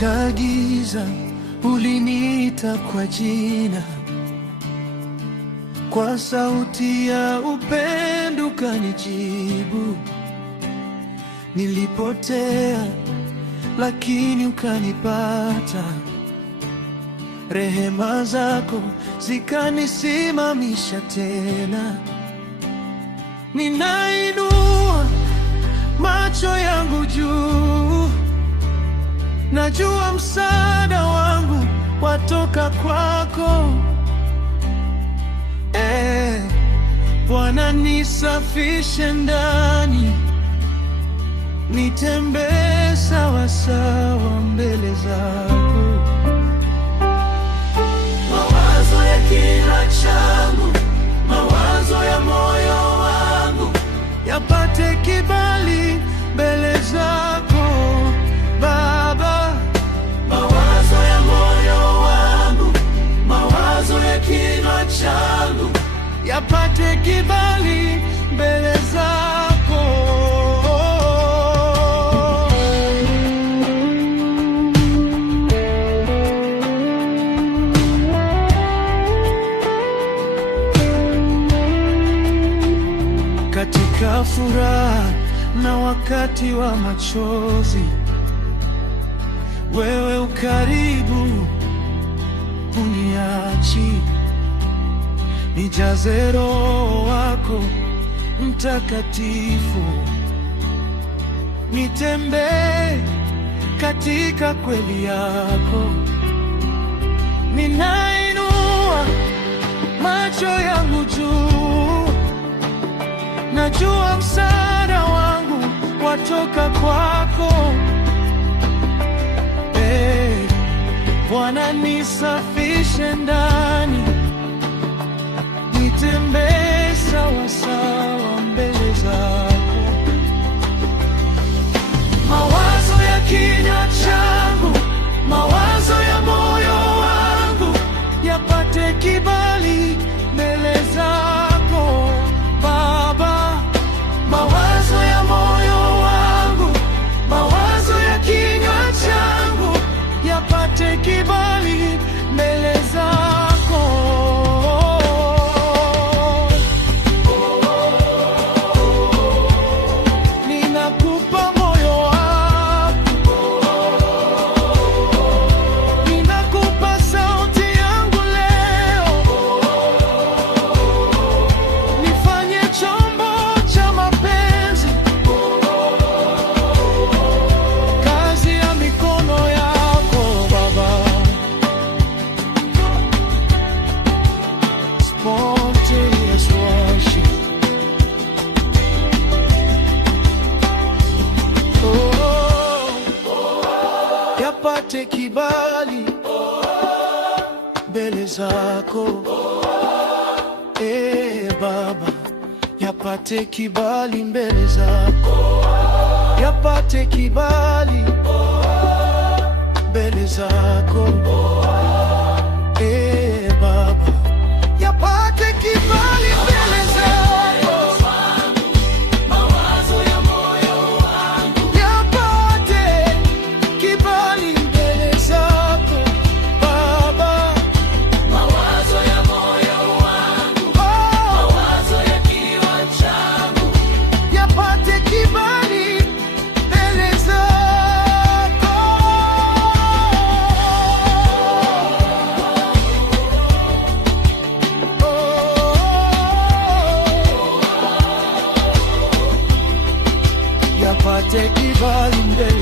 katika giza uliniita kwa jina, kwa sauti ya upendo ukanijibu. Nilipotea lakini ukanipata, rehema zako zikanisimamisha tena. Ninainua macho yangu juu, najua msaada wangu watoka kwako. Bwana, nisafishe ndani, nitembee sawa sawa mbele zako. Mawazo ya kina changu, mawazo ya moyo wangu yapate kibali mbele zako Baba. Mawazo ya moyo wangu, mawazo ya kinywa changu yapate kibali mbele zako. Katika furaha na wakati wa machozi, wewe ukaribu, uniachi. Nijaze Roho wako Mtakatifu, nitembee katika kweli yako. Ninainua macho yangu juu, najua msaada wangu watoka kwako. Bwana, nisafishe ndani, nitembee sawa sawa mbele zako. Mawazo ya kinywa changu, mawazo ya moyo wangu yapate kibali mbele zako Baba. Mawazo ya moyo wangu, mawazo ya kinywa changu yapate kibali mbele zako. Ninakupa moyo wangu, ninakupa sauti yangu leo, nifanye chombo cha mapenzi, kazi ya mikono yako Baba. Spontaneous worship. Yapate kibali mbele zako Baba, yapate kibali mbele zako, yapate kibali mbele zako Baba, yapate kibali mbele zako. Mawazo ya moyo wangu yapate kibali mbele zako Baba. Mawazo ya moyo wangu, mawazo ya kinywa changu yapate kibali mbele zako. Yapate kibali mbele